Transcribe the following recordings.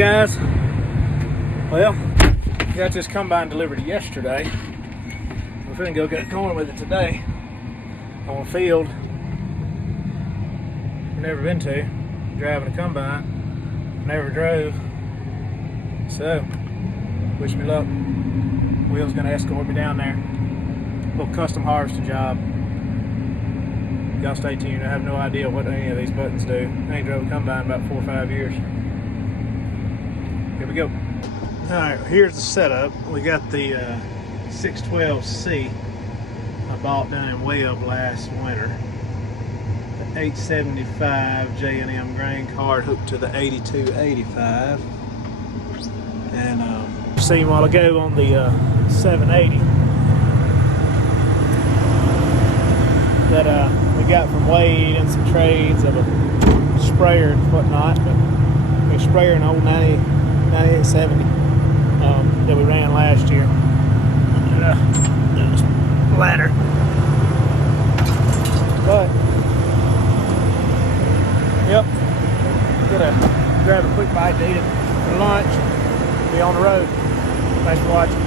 guys. Well, got this combine delivered yesterday. We're finna go get going with it today on a field we've never been to, driving a combine, never drove. So, wish me luck. Will's gonna escort me down there. Little custom harvester job. Y'all stay tuned. I have no idea what any of these buttons do. I ain't drove a combine in about 4 or 5 years. Here we go. Alright, here's the setup. We got the 612C I bought down in Webb last winter. The 875 J&M grain card hooked to the 8285. And seen a while ago on the 780 that we got from Wade and some trades of a sprayer and whatnot. But we sprayer an old 9870 that we ran last year. Ladder. But yep, gonna grab a quick bite to eat it for lunch. Be on the road. Thanks for watching.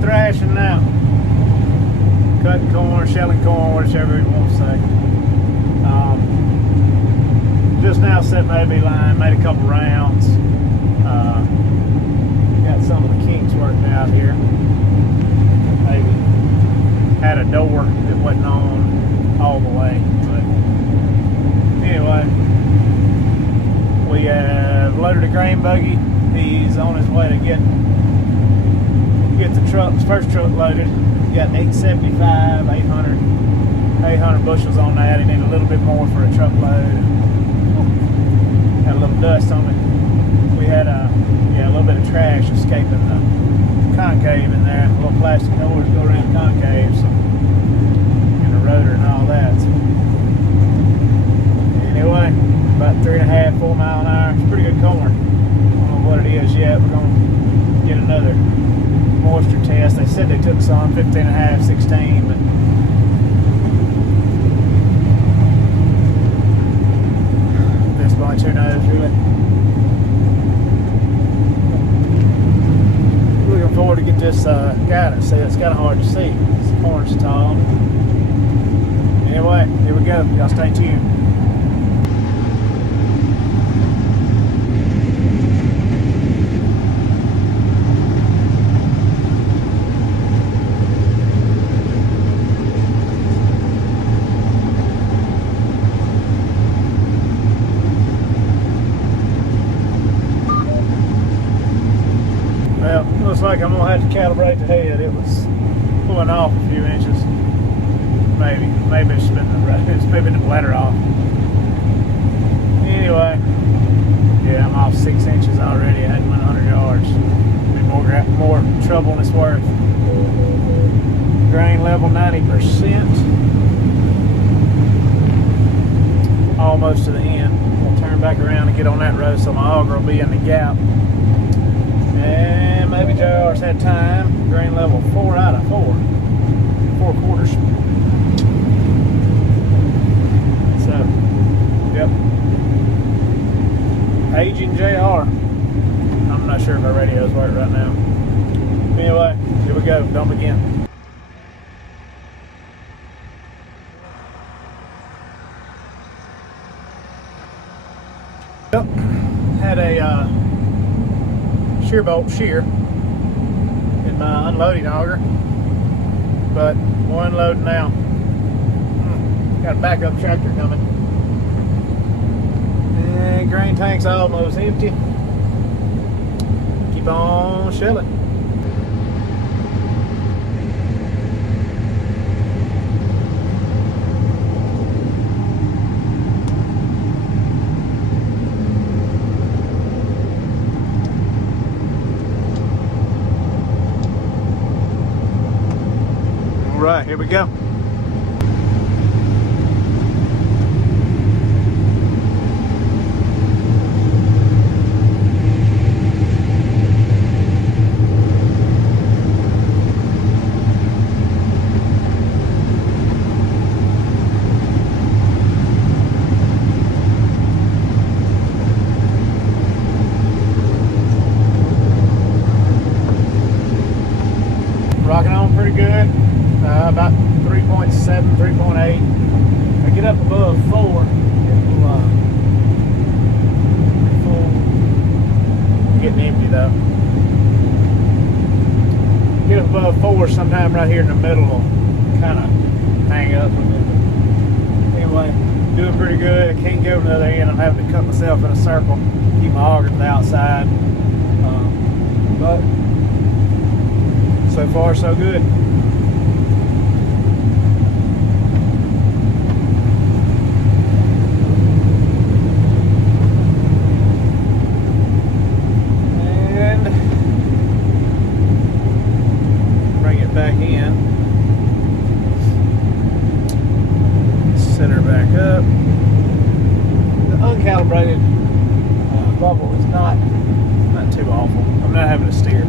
Thrashing now. Cutting corn, shelling corn, whichever you want to say. Just now set my AB line, made a couple rounds. Got some of the kinks worked out here. Maybe had a door that wasn't on all the way. But anyway, we loaded a grain buggy. He's on his way to get the truck, first truck loaded. We got 875, 800 bushels on that. He needed a little bit more for a truckload. Had a little dust on it. We had a little bit of trash escaping the concave in there. Little plastic doors go around concaves and the rotor and all that. So anyway, about 3.5, 4 mile an hour. It's pretty good corn. I don't know what it is yet. We're gonna get another moisture test. They said they took some 15.5, 16, but this point, who knows really. Looking forward to get this guidance. See, it's kind of hard to see. This corn's tall. Anyway, here we go. Y'all stay tuned. Well, looks like I'm gonna have to calibrate the head. It was pulling off a few inches. Maybe it's been the bladder off. Anyway, yeah, I'm off 6 inches already. I hadn't went 100 yards. Maybe more trouble than it's worth. Grain level 90%. Almost to the end. We'll turn back around and get on that road so my auger will be in the gap. And maybe JR's had time. Grain level 4 out of 4. 4 quarters. So, yep. Aging JR. I'm not sure if our radios work right now. Anyway, here we go. Don't begin. Yep. Had a shear bolt shear in my unloading auger, but we'll unload now. Got a backup tractor coming. And grain tank's almost empty. Keep on shelling. All right, here we go. Rocking on pretty good. About 3.7, 3.8. I get up above 4, it'll full. Getting empty though. Get up above 4 sometime right here in the middle will kind of hang up with it. Anyway, doing pretty good. I can't go to the other end. I'm having to cut myself in a circle, keep my auger to the outside. But so far so good. Back in, set her back up. The uncalibrated bubble is not too awful. I'm not having to steer.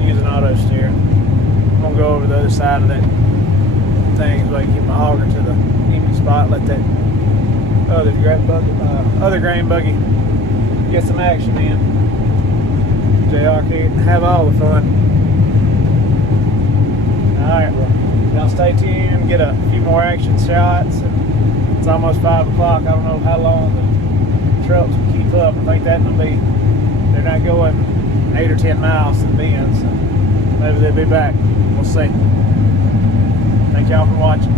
Use an auto steer. I'm gonna go over the other side of that thing so I can get my auger to the empty spot. Let that other grain buggy get some action in. JR can't have all the fun. Alright, well, y'all stay tuned, get a few more action shots. It's almost 5 o'clock. I don't know how long the trucks will keep up. I think that will be, they're not going 8 or 10 miles to the bend, so maybe they'll be back. We'll see. Thank y'all for watching.